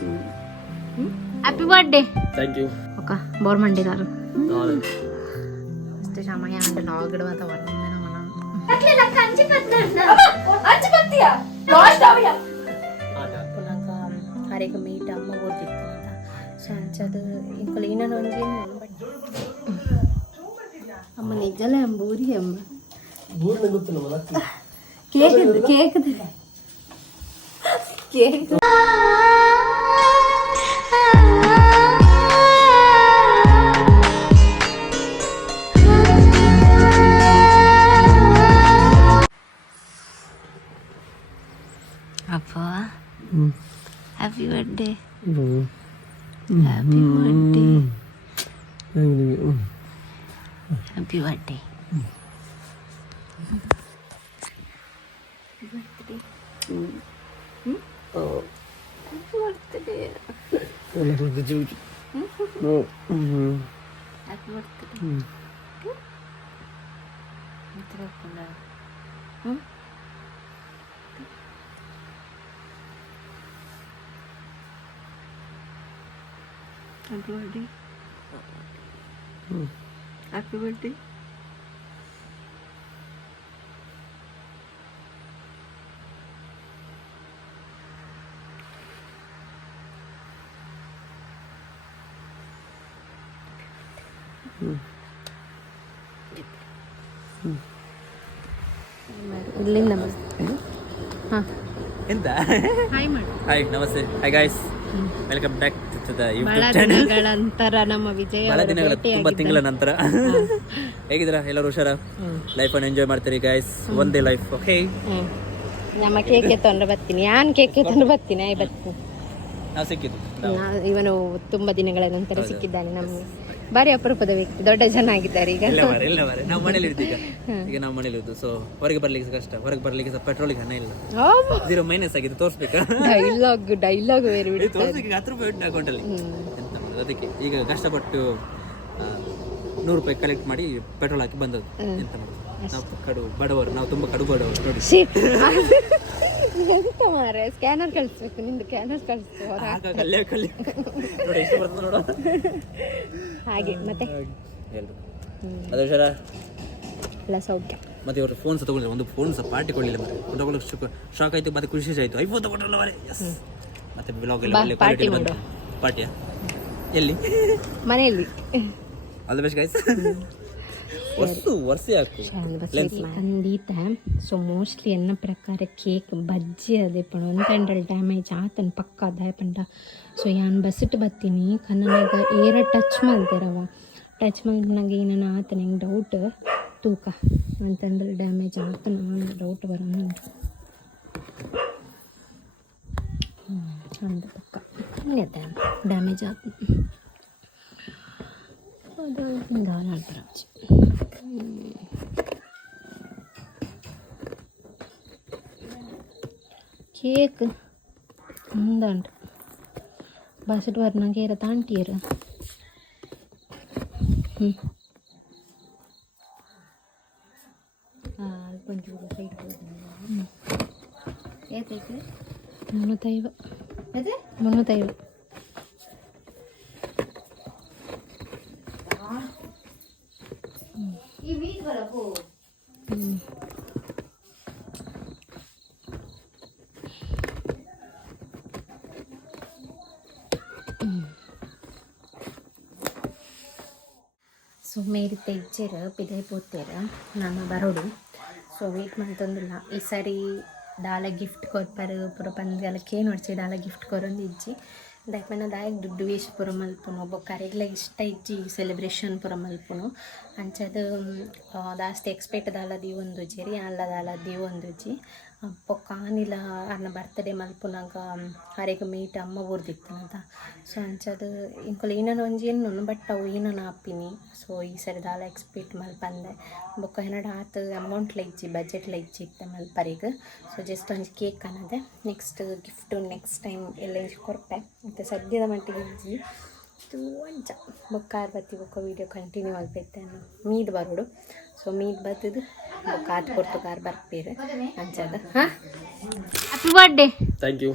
Happy birthday. Thank you. ఒక బోర్ మండిదారు ఫస్ట్ సమయ అంటే లాగడ వాతావరణం మనం అట్లే నాకు అంచి పట్టినా అంచి పట్టియా లాస్ట్ అవయా పునక ಹರೆಗ ಮೀಟ್ ಅಮ್ಮ ಓದಿತ್ತು ಅಂತ ಸೊ ಅಂಚದು ಇಂಕೊಲ ಏನೋ ಒಂಜಿ ಅಮ್ಮ ನಿಜಲೇ ಅಂಬೂರಿ ಅಮ್ಮ ಬೂರ್ನ ಗೊತ್ತಿಲ್ಲ ಮಲಕ್ಕೆ cake Apa? Happy birthday. Happy birthday. Happy birthday. Oh. Happy birthday. Happy birthday. Happy birthday. Happy birthday. Happy birthday. ಇಲ್ಲಿ ನಮಸ್ತೆ. ಹಾಂ ಎಂತ ಹಾಯ್ ಮಾಡಿ. ಹಾಯ್ ನಮಸ್ತೆ. Hi guys, welcome back to the ಬಹಳ ಯೂಟ್ಯೂಬ್ ಚಾನೆಲ್. ದಿನಗಳ ನಂತರ ನಮ್ಮ ವಿಜಯ್ ಬಹಳ ದಿನಗಳ ತುಂಬಾ ತಿಂಗಳ ನಂತರ ಹೇಗಿದ್ದೀರಾ ಎಲ್ಲರೂ? ಹುಷಾರ? ಲೈಫ್ ಅನ್ನು ಎಂಜಾಯ್ ಮಾಡ್ತೀರಿ ಗೈಸ್, ಒಂದೇ ಲೈಫ್. ಓಕೆ, ನಮ್ಮ ಕೇಕ್ ತೊಂದ್ರೆ ಬರ್ತೀನಿ, ನಾನು ಕೇಕ್ ತೊಂದ್ರೆ ಬರ್ತೀನಿ. ಬರ್ತೀನಿ. ನಾವು ಸಿಕ್ಕಿದ್ದು ಇವನು ತುಂಬಾ ದಿನಗಳ ನಂತರ ಸಿಕ್ಕಿದ್ದಾನೆ ನಮ್ಗೆ. ಬಾರಿ ಅಪರೂಪದ ವ್ಯಕ್ತಿ, ದೊಡ್ಡ ಜನ ಆಗಿದ್ದಾರೆ ಈಗ. ಇಲ್ಲ ನಾವು ಮನೇಲಿ ಇರ್ತೀವಿ ಈಗ ನಾವು ಮನೇಲಿ ಇರೋದು. ಸೊ ಹೊರಗೆ ಬರ್ಲಿಕ್ಕೆ ಕಷ್ಟ, ಹೊರಗೆ ಬರ್ಲಿಕ್ಕೆ ಸ್ವಲ್ಪ ಪೆಟ್ರೋಲಿಗೆ ಹಣ ಇಲ್ಲ, 0 ಮೈನಸ್ ಆಗಿದೆ. ತೋರಿಸ್ಬೇಕಾ? ಡೈಲಾಗ್ ಬೇರೆ ಬಿಡಿ. ತೋರಿಸ್ಲಿಕ್ಕೆ 10 ರೂಪಾಯಿ ಉಂಟು ಅಕೌಂಟಲ್ಲಿ. ಎಂತ ಮಾಡೋದು? ಅದಕ್ಕೆ ಈಗ ಕಷ್ಟಪಟ್ಟು 100 ರೂಪಾಯಿ ಕಲೆಕ್ಟ್ ಮಾಡಿ ಪೆಟ್ರೋಲ್ ಹಾಕಿ ಬಂದದ್ದು. ಎಂತ ಮಾಡೋದು? ನಾವು ಬಡವರು, ನಾವು ತುಂಬಾ ಕಡು ಬಡವರು ನೋಡಿ. ಸ್ಕ್ಯಾನರ್ ಕಳಿಸ್ಬೇಕು, ನಿಂದು ಸ್ಕ್ಯಾನರ್ ಕಳಿಸ್ತು ಹಾಗೆ. ಮತ್ತೆ ಅದು ಹುಷಾರ? ಎಲ್ಲ ಸೌಖ್ಯ. ಮತ್ತೆ ಇವರು ಫೋನ್ ಸಹ ತಗೊಳ್ಳಿಲ್ಲ, ಒಂದು ಫೋನ್ ಸಹ ಪಾರ್ಟಿ ಕೊಡಲಿಲ್ಲ. ಮತ್ತೆ ತಗೊಳ್ಳೋಕೆ ಶಾಕ್ ಆಯ್ತು, ಮತ್ತೆ ಖುಷಿ ಆಯ್ತು. ಐಫೋನ್ ತಗೊಂಡ್ರಲ್ಲ ಅವರೇ. ಎಸ್. ಮತ್ತೆ ಬ್ಲಾಗ್ ಎಲ್ಲ ಪಾರ್ಟಿ ಮಾಡು. ಪಾರ್ಟಿಯಾ ಎಲ್ಲಿ? ಮನೆಯಲ್ಲಿ. All the best guys. ವರ್ಷ ಯಾಕು ಖಂಡಿತ. ಸೊ ಮೋಸ್ಟ್ಲಿ ಎನ್ನ ಪ್ರಕಾರ ಕೇಕ್ ಬಜ್ಜಿ ಅದೇ ಪಣ ಒಂದೆಂಡಲ್ ಡ್ಯಾಮೇಜ್ ಆತನ ಪಕ್ಕ ಅದಾಯ ಪಂಡ. ಸೊ ಯಾನ್ ಬಸ್ಸಿಟ್ಟು ಬರ್ತೀನಿ ಕನ್ನನಾಗ ಏರ ಟಚ್ ಮಾಡ್ತಾರವ, ಟಚ್ ಮಾಡಿದಾಗ ಏನನ ಆತನ ಹೆಂಗೆ ಡೌಟ್ ತೂಕ ಅಂತಂದ್ರೆ ಡ್ಯಾಮೇಜ್ ಆತನ ಡೌಟ್ ಬರೋಣ ಅಂದ ಪಕ್ಕ ಹಿಂಗೆ ಡ್ಯಾಮೇಜ್ ಆತ ಅದು ಹಿಂಗೆ ಮಾಡ್ತಾರೆ. ಕೇಕ್ ఉందంట బస్సు వరణం కేర తాంటీరు కొంచెం సైట్ ఏదైతే 350 అదే 350 ఈ వీక్ వరకు ಸೊ ಮೇರಿ ತೆಗ್ಜೇರ ಪಿದೈಪೋತೇರ ನಾನು ಬರೋಡು. So wait ಮಾಡ್ತಂದಿಲ್ಲ. ಈ ಸಾರಿ ದಾಲ ಗಿಫ್ಟ್ ಕೊರ್ಪರು ಪುರ ಪಂದ್ಯಾಲಕ್ಕೆ ಏನು ಹೊಡ್ಸಿ ದಾಲ ಗಿಫ್ಟ್ ಕೊರೊಂದು ಇಜ್ಜಿ ದಾಯಪನ ದಾಯಕ್ ದುಡ್ಡು ವೇಷ ಪುರ ಮಲ್ಪುನು ಬೊಕ್ಕಾರೆಗ್ಲ ಇಷ್ಟ ಇಜ್ಜಿ ಸೆಲೆಬ್ರೇಷನ್ ಪುರ ಮಲ್ಪುನು ಅಂಚದು ದಾಸ್ತಿ ಎಕ್ಸ್ಪೆಕ್ಟ್ ದಾಲ ದೀವೊಂದು ಜೇರಿ ಅಲ್ಲ ದಾಲ ದೀವೊಂದು ಜಿ ಪೊಕ್ಕಾನಿಲ್ಲ ಅನ್ನ ಬರ್ತ್ಡೇ ಮಲ್ಪುನಾಗ ಹರೆಗ ಮೀಟ್ ಅಮ್ಮ ಊರ್ದಿತ್ತಂತ. ಸೊ ಅಂಚದು ಇಂಕೊಲ ಏನೋ ಒಂಜಿ ಏನು ಬಟ್ ಅವು ಏನೋ ಆಪಿನಿ. ಸೊ ಈ ಸರಿ ದಾಲ ಎಕ್ಸ್ಪೆಕ್ಟ್ ಮಲ್ಪಂದೆ ಬೊಕ್ಕ ಏನಡ ಆತು ಅಮೌಂಟ್ಲ ಇಜ್ಜಿ ಬಜೆಟ್ಲ ಇಜ್ಜಿ ಇತ್ತೆ ಮಲ್ಪರಿಗೆ. ಸೊ ಜಸ್ಟ್ ಒಂದು ಕೇಕ್ ಅನ್ನದೆ ನೆಕ್ಸ್ಟ್ ಗಿಫ್ಟು ನೆಕ್ಸ್ಟ್ ಟೈಮ್ ಎಲ್ಲ ಇಜ್ಜಿ ಕೊರ್ಪೆ ಮತ್ತು ಸದ್ಯದ ಮಟ್ಟಿಗೆ ಇಜ್ಜಿ ಅಂಚ ಬೊಕ್ಕ ಬತ್ತಿ ಬೊಕ್ಕ ವೀಡಿಯೋ ಕಂಟಿನ್ಯೂ ಆಗ್ತೈತೆ ಮೀದ್ ಬರೋಡು. ಸೊ ಮೀದ್ ಬರ್ತದು ಬೊಕ್ಕ ಆತು ಕೊಡ್ತು ಕಾರ್ ಬರ್ಪೇರು ಅಂಚದ. ಹಾಂ ಹ್ಯಾಪಿ ಬರ್ಡೇ. Thank you.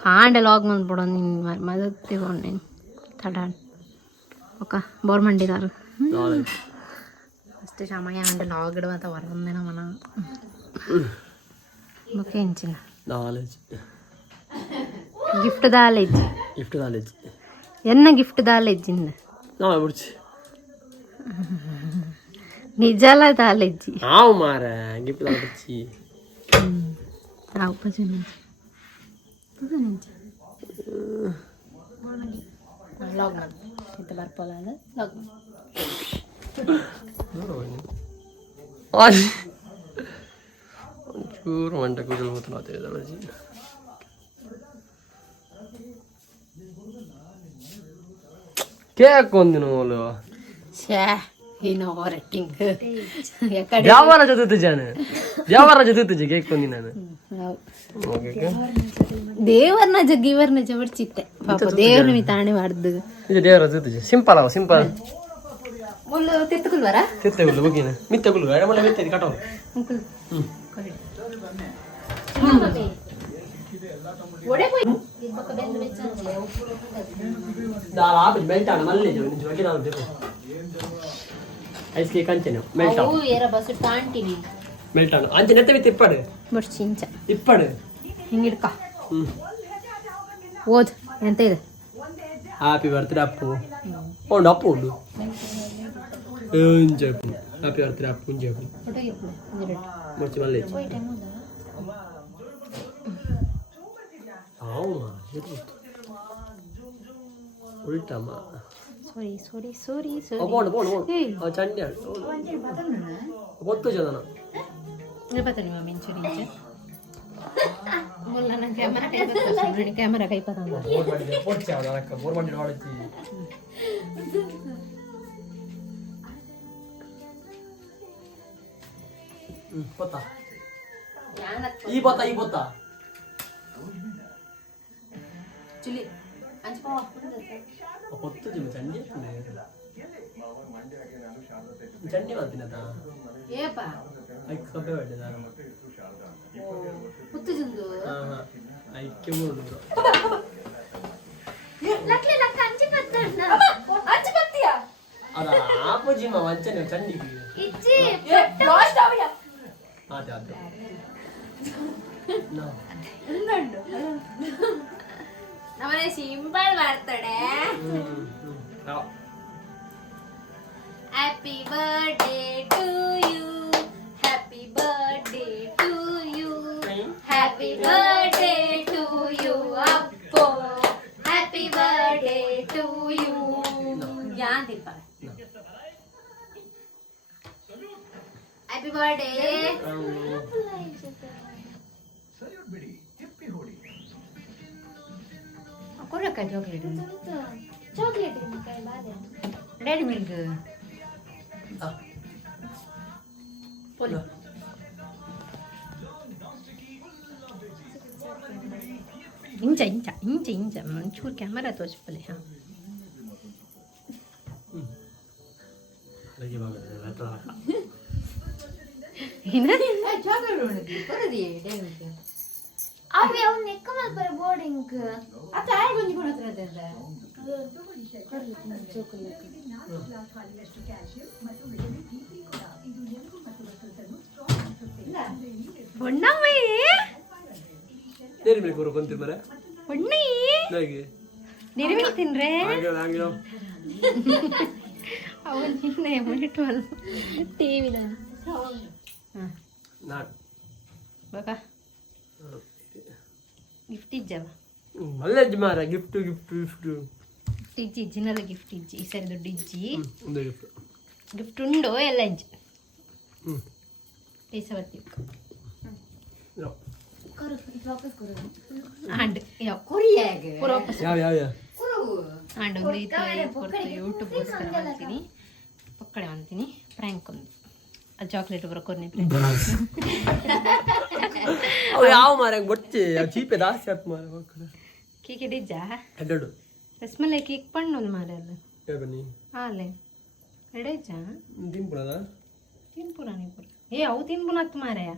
ಕಾಂಡೆ ಲಾಗ್ ಮಾಡ್ಬಿಡೋ ನಿನ್ನ ಮದುವೆ ತಗೊಂಡು ನೀನು ತಡ ఒక బోర్మండిదారు ఫస్ట్ సమయ అంటే లాగడు అంత వరందిన మన ఓకే ఇంచిన ನಾಲೆಜ್ ಗಿಫ್ಟ್ ದಾಲೆಜ್ ಎನ್ನ ಗಿಫ್ಟ್ ದಾಲೆಜ್ಜಿಂದ ನಾವು ಬಿಡ್ಚಿ ನಿಜಾಲ ದಾಲೆಜ್ಜಿ ನಾವು ಮಾರ ಗಿಫ್ಟ್ ಬಿಡ್ಚಿ ನಾವು ಪಜನ ಲಾಗ್ ಮಾಡಿ ಇದು ಬರ್ಪೋಲ್ಲ ಲಾಗ್ ಒಂಚೂರು ಮಂಟ ಕೂದಲು ಗೊತ್ತಾಗ್ತಿದೆ ಕೇಕ್ ಒಂದಿನ ಮೂಲು ಶ್ಯಾ ಏನು ಹೊರಟಿಂಗ್ ವ್ಯಾಪಾರ ಜೊತೆ ಕೇಕ್ ಒಂದಿನ ದೇವರ್ನ ಗಿವರ್ನ ಜವಡ್ಚಿತ್ತೆ ಪಾಪ ದೇವ್ರನ್ನ మీ ತಾಣೆ ಮಾಡ್ದು ಇದು ದೇವರ ಜೊತೆ ಸಿಂಪಲ್ ಅವ ಸಿಂಪಲ್ ಮುಳ್ಳು ತಿರ್ತುಕುಲ್ವರ ತಿತ್ತಗುಲ್ಲು ಬಗ್ಗಿನ ಮಿತ್ತಗುಲ್ಲು ಎಡಮಲ್ಲ ಮಿತ್ತದಿ ಕಟೋ ಅಂಕಲ್ ಒಡೆ ಹೋಯ್ ಇಬ್ಬಕ ಬೆಂದು ಬೆಚ್ಚಂತೆ ದಾಲ ಆಪಿ ಮೆಲ್ಟಾನ ಮಲ್ಲೆ ಜೋ ನಿಜ ಬಗ್ಗಿನ ದೇವ ಐಸ್ ಕೇಕ್ ಅಂಚನೆ ಮೆಲ್ಟಾನ ಓ ಏರ ಬಸ್ ಟಾಂಟಿನಿ ಮೆಲ್ಟಾನ ಅಂಚೆ ನೆತ್ತ ಬಿತ್ತು ಇಪ್ಪಡು ಬರ್ಚಿಂಚ ಇಪ್ಪಡು ಹಿಂಗಿಡ್ಕ ಓದ್ ಎಂತ ಇದೆ హ్యాపీ బర్త్డే అప్పు ఉండు అప్పు ఉండు చెప్పు హ్యాపీ బర్త్డే అప్పు చెప్పు వచ్చి మళ్ళీ అవునా ఉల్టమ్మా సారీ పోండి చండి పొత్తు చదన పతని మమ్మీ చూడించే ముల్ల నా కెమెరా కైపతను కెమెరా కైపతను పొచ్చా నాకు గవర్నమెంట్ వాడిచి పొత్త ఈ పొత్త చులి అంచుకో పొత్తు చండి ಚಂಡಿ ಮಾಡ್ತೀನದ ಏಪ ಐಕ್ ಕಬ್ಬೆ ಬಡ್ಡೆದ ಪುತ್ತು ಜುಂದು ಐಕ್ಯ ಮೂರು ಲಕ್ಲೆ ಲಕ್ಕ ಅಂಚಿ ಪತ್ತಣ್ಣ ಅಂಚಿ ಪತ್ತಿಯಾ ಅದ ಆಪಜಿ ಮಾ ವಂಚನೆ ಚಂಡಿಗೆ ಇಜ್ಜಿ ಲಾಸ್ಟ್ ಆವಿಯ ಆತೆ ನಾ ಇನ್ನೊಂದು ನಮ್ಮನೆ ಸಿಂಪಲ್ ಮಾಡ್ತಾಳೆ Happy birthday to you. Happy birthday to you. Happy birthday to you, Appo. Happy birthday to you. Yan dilpa. Happy birthday. Akora ka chocolate. Chocolate ni kai bade. Dairy milk. ಇಂಚ ಒಂಚೂರು camera ತೋರಿಸ್ಬಲ್ಲೆ ಹಾಂ ಅವೆ ಅವ್ನು neck ಮಲ್ಪರ boarding ಅತ್ತ ಆಯ್ ಗೊಂಜಿ ಕೊಡತ್ರದೆ ಒಣ್ಣಮ್ಮಿ dairy milk ಬರೋ ಬಂತೀರಿ ಮರ ಒಣ್ಣಿ ಹೇಗೆ dairy milk ತಿನ್ರೆ ಹಂಗೆ ಅವನು ನಿನ್ನೆ ಮನಿಟ್ಟು ಅಲ್ಲ ಟಿವಿ ನಾನು ಹಾಂ ನಾಲ್ಕು ಬಾಕಾ ಗಿಫ್ಟ್ ಇಜ್ಜವ ಅಲ್ಲೇ ಮಾರ ಗಿಫ್ಟ್ ಇಜ್ಜಿ ಇಜ್ಜಿನಲ್ಲ ಗಿಫ್ಟ್ ಇಜ್ಜಿ ಈ ಸರಿ ದೊಡ್ಡ ಇಜ್ಜಿ ಒಂದು ಗಿಫ್ಟ್ ಗಿಫ್ಟ್ ಉಂಡು ಎಲ್ಲ ಇಜ್ಜಿ ಪೈಸ ಬರ್ತೀವಿ ಆಂಡ್ ಯಾವ ಕುರಿಯಾಗೆ ಯಾವ ಆಂಡ್ ಒಂದು ಯೂಟ್ಯೂಬ್ಗೋಸ್ಕರ ಮಾಡ್ತೀನಿ ಪಕ್ಕಡೆ ಅಂತೀನಿ ಪ್ರ್ಯಾಂಕ್ ಒಂದು ಅದು ಚಾಕ್ಲೇಟ್ ಬರೋಕೊರ್ನೆ ಪ್ರ್ಯಾಂಕ್ ಯಾವ ಮಾರ ಬೊಚ್ಚೆ ಚೀಪೆ ದಾಸ್ತಿ ಆತ್ ಮಾರ ಕೇಕ್ ಇಡಿಜ್ಜಾ ಎರಡು ರಸ್ಮಲೈ ಕೇಕ್ ಪಣ್ಣೊಂದು ಮಾರ ಅಲ್ಲ ಬನ್ನಿ ಹಾಲೆ ಎಡೇಜ್ಜಾ ತಿನ್ಪುಣದ ತಿನ್ಪುರ ನೀಪುರ ಅವು ತಿನ್ಪುನತ್ತು ಮಾರಯ್ಯ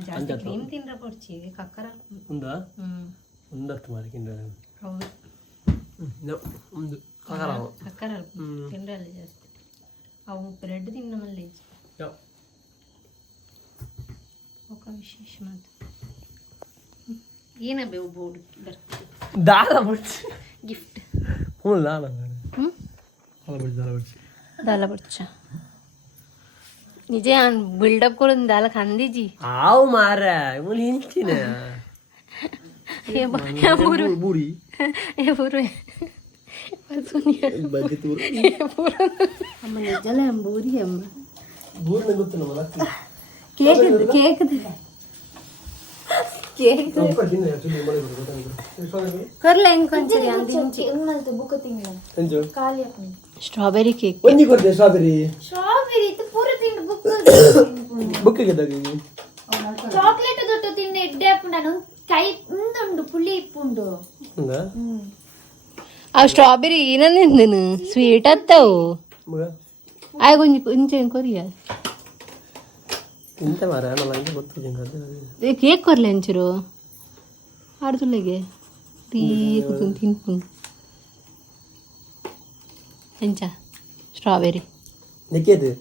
ಜಾಸ್ತಿ ಕ್ರೀಮ್ ತಿಂದ್ರೆ ಕೊಡ್ಚಿ ಕಕ್ಕರ ఉందా ఉందట్టు మరి కింద ಹೌದು ఉంది ಕಕ್ಕರ ತಿಂದ್ರೆ ಅಲ್ಲಿ ಜಾಸ್ತಿ ಅವು ಬ್ರೆಡ್ ತಿನ್ನ ಮಲ್ಲಿ ఒక ವಿಶೇಷ ಮಾತು ಏನ ಬೇವು ಬೋರ್ಡ್ ಬರ್ತದೆ ದಾರ ಬಿಡ್ಸಿ ಗಿಫ್ಟ್ ಹ್ಞೂ ದಾರ ಬಿಡ್ಸಿ दाला बच्चा निजे बिल्डअप करून दाला खांदीची आव मार मुली इंची ना हे बुरी हे बुरे अम्म निजले बुरी अम्म ಬೂರ್ ಗೊತ್ತಿಲ್ಲ मला ಕೇಕ್ ಕೇಕ್ ಕೇಕ್ करले इंకొಂಚರಿ ಅಂದಿಂಚಿ ಇನ್ನೊಂದು ಬುಕ್ ತಿಂಗಳ ಎಂಜೋ ಖಾಲಿ ಅಪ್ಪ ಸ್ಟ್ರಾಬೆರಿ ಕೇಕ್ ಒಂದಿ ಕೊಡ್ದೆ ಸ್ಟ್ರಾಬೆರಿ ಇದು ಪೂರ ತಿಂದು ಬುಕ್ ಬುಕ್ಕಿಗೆ ತಗಿ ಚಾಕ್ಲೇಟ್ ದೊಡ್ಡ ತಿಂದು ಎಡ್ಡೆ ಅಪ್ಪ ನಾನು ಕೈ ಉಂದುಂಡು ಪುಳಿ ಇಪ್ಪುಂಡು ಹಂಗಾ ಆ ಸ್ಟ್ರಾಬೆರಿ ಏನಂದಿನ ಸ್ವೀಟ್ ಅತ್ತವು ಮಗ ಆಗ ಒಂಚೆ ಕೊರಿಯ ಇಂತ ಮಾರ ನನಗೆ ಗೊತ್ತಿದೆ ಕೇಕ್ ಕೊರ್ಲೆ ಅಂಚರು ಆಡ್ದುಲೆಗೆ ಟೀ ಕೂತ್ಕೊಂಡು ತಿನ್ಕೊಂಡು ಎಂಚ ಸ್ಟ್ರಾಬೆರಿ ನಿಕ್ಕೇದು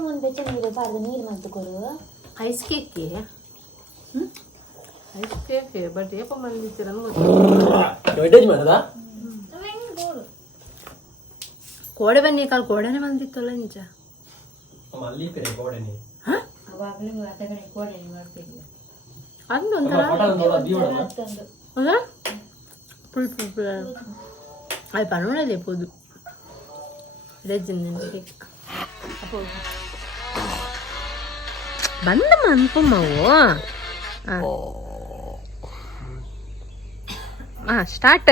ಮುಂದೆ ನೀರು ಬಾರ್ದು ನೀರು ಮಲ್ತುಕೊರು ಐಸ್ ಕೇಕ್ಗೆ ಐಸ್ ಕೇಕ್ ಬಟ್ ಏಪ ಮಂದಿತ್ತೀರ ಅಡ್ವರ್ಟೈಸ್ ಮಾಡದ ಕೋಡೆ ಬನ್ನಿ ಕಾಲ್ ಕೋಡೆನೆ ಬಂದಿತ್ತಲ್ಲ ನಿಜ ಅಲ್ಲಿ ಪೇರೆ ಕೋಡೆನೆ ಅವಾಗಲೂ ಅದಗಡೆ ಕೋಡೆ ಮಾಡ್ತೀವಿ ಅದು ಒಂಥರ ಹೌದಾ ಫುಲ್ ಅದು ಪನ್ನೊಂಡಲ್ಲಿ ಎಪ್ಪೋದು ರೆಜ್ಜಿನ ಕೇಕ್ ಅಪ್ಪೋ ಬಂದಮ್ಮ ಅನ್ಪಮ್ಮವು ಸ್ಟಾರ್ಟ್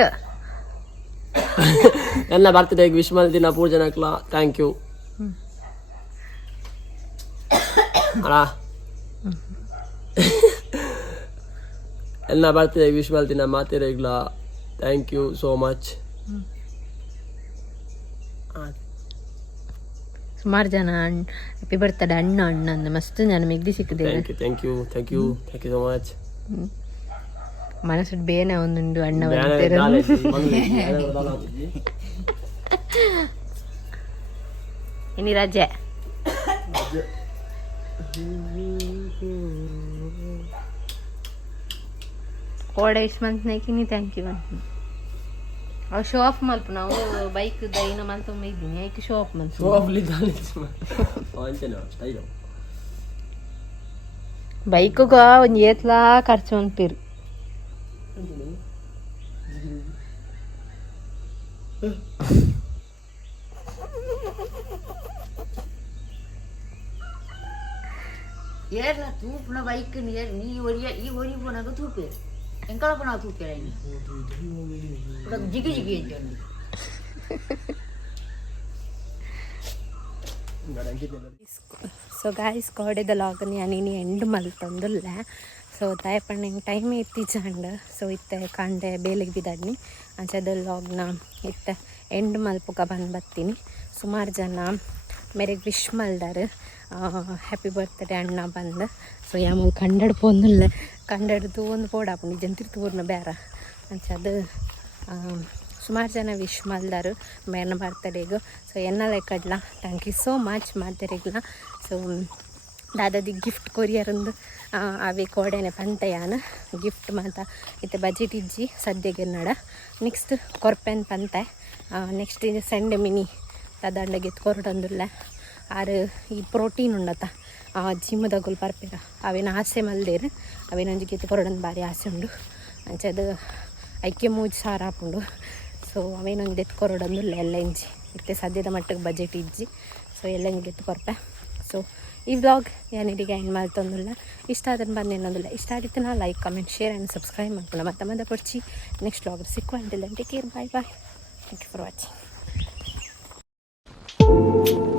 ಎಲ್ಲ ಬರ್ತ್ಡೇಗೆ ವಿಶ್ ಮಾಡ್ತೀನಿ ಪೂಜನಕ್ಲ ಥ್ಯಾಂಕ್ ಯು ಅಣ್ಣ ಎಲ್ಲ ಬರ್ತ್ಡೇಗೆ ವಿಶ್ ಮಾಡ್ತೀನಿ ಮಾತಿರಗ್ಲ ಥ್ಯಾಂಕ್ ಯು ಸೋ ಮಚ್ ಸುಮಾರು ಜನ ಹ್ಯಾಪಿ ಬರ್ತಡೆ ಅಣ್ಣ ಅಣ್ಣ ಅಂದ ಮಸ್ತ್ ಜನ ಮಿಗ್ದಿ ಸಿಕ್ಕಿದೆ thank you thank you thank you so much ಮನಸ್ಸು ಬೇನೆ ಒಂದುಂಡು ಅಣ್ಣ ಇನಿ ರಜೆ ಕೋಡೆ ಇಷ್ಟು ಮಂತ್ನಾಕಿನಿ ಥ್ಯಾಂಕ್ ಯು ಅಂತ ಅವು ಶೋ ಆಫ್ ಮಲ್ಪ ನಾವು ಬೈಕ್ ದೈನ ಮಲ್ತೊಮ್ಮೆ ಇದ್ದೀನಿ ಯಾಕೆ ಶೋ ಆಫ್ ಮಲ್ತು ಬೈಕುಗ ಒಂದು ಏತ್ಲಾ ಖರ್ಚು ಅನ್ಪಿರು ஏறினா தூப்புன பைக்கு நீ ஒரியா ஈ ஒரி போனாக்க தூக்கு எங்களை போனா தூக்கிறேன் ஜிகி ஜிகி ಸೊ ಗಾಯ್ಸ್ ಕೋಡೆದ ಲಾಗನ್ ಯಾನೀನಿ ಎಂಡ್ ಮಲ್ತಂದುಲ್ಲ ಸೊ ತಾಯಪಣ್ಣ ಹಿಂಗೆ ಟೈಮ್ ಇತ್ತೀಚಂಡ ಸೊ ಇತ್ತೆ ಕಾಂಡೆ ಬೇಲಿಗೆ ಬಿದ್ದಾಡ್ನಿ ಅಂಚದ ಲಾಗ್ನ ಇತ್ತೆ ಎಂಡ್ ಮಲ್ಪುಗ ಬಂದು ಬರ್ತೀನಿ ಸುಮಾರು ಜನ ಮೇರೆಗೆ ವಿಶ್ ಮಲ್ದಾರ ಹ್ಯಾಪಿ ಬರ್ತ್ಡೇ ಅಣ್ಣ ಬಂದು ಸೊ ಯಾಮಲ್ ಕಂಡಡ್ ಪೋಂದಿಲ್ಲ ಕಂಡಡ್ದು ಒಂದು ಪೋಡಾಪು ನಿಜಂತಿರ್ ತೂರ್ನ ಬೇರೆ ಅಂಚದು ಸುಮಾರು ಜನ ವಿಶ್ ಮಲ್ದಾರು ಮೇರ್ನ ಬರ್ತಡೇಗು ಸೊ ಎನ್ನಲ್ಲ ಕಡ್ಲ ಥ್ಯಾಂಕ್ ಯು ಸೋ ಮಚ್ ಮಾಡ್ತಿರಿಗ್ಲ ಸೊ ದಾದಾದಿ ಗಿಫ್ಟ್ ಕೊರಿಯರಂದು ಅವೇ ಕೋಡೆನೆ ಪಂತಯಾನ ಗಿಫ್ಟ್ ಮಾತ ಇತ್ತೆ ಬಜೆಟ್ ಇಜ್ಜಿ ಸದ್ಯಗೆ ನಡ ನೆಕ್ಸ್ಟ್ ಕೊರ್ಪೆನ್ ಪಂತೆ ನೆಕ್ಸ್ಟ್ ಇದು ಸಂಡೆ ಮಿನಿ ತದಂಡಗೆ ಕೊರಟೊಂದುಲ್ಲ ಆರು ಈ ಪ್ರೋಟೀನ್ ಉಂಡತ ಜಿಮ್ಮದಾಗುಲ್ ಪರ್ಪೆರ ಅವೇನು ಆಸೆ ಮಲ್ದೇರು ಅವೇನೊಂಜಿಗೆ ಕೊರಡೊಂದು ಬಾರಿ ಆಸೆ ಉಂಡು ಅಂಚದು ಐಕ್ಯ ಮೂಜ್ ಸಾರು ಹಾಕೊಂಡು ಸೊ ಅವೇನೊಂದು ಎತ್ಕೊರಡೊಂದುಲ್ಲ ಎಲ್ಲ ಇಂಜಿ ಇತ್ತೆ ಸದ್ಯದ ಮಟ್ಟಿಗೆ ಬಜೆಟ್ ಇಜ್ಜಿ ಸೊ ಎಲ್ಲ ಹಿಂಗೆ ಎತ್ಕೊರ್ಪೆ ಸೊ ಈ ವ್ಲಾಗ್ ಏನಿರಿಗೆ ಎಂಡ್ ಮಾಡ್ತಂದಿಲ್ಲ ಇಷ್ಟ ಅದನ್ನು ಬಂದು ಏನೊಂದಿಲ್ಲ ಇಷ್ಟ ಆಗಿತ್ತು ನಾ like comment share and subscribe ಮಾಡ್ಕೊಳ್ಳ ಮತ್ತೆ ಕೊಡ್ಚಿ ನೆಕ್ಸ್ಟ್ ವ್ಲಾಗ್ ಸಿಕ್ಕುವ ಅಂಟಿಲ್ಲ take care bye thank you for watching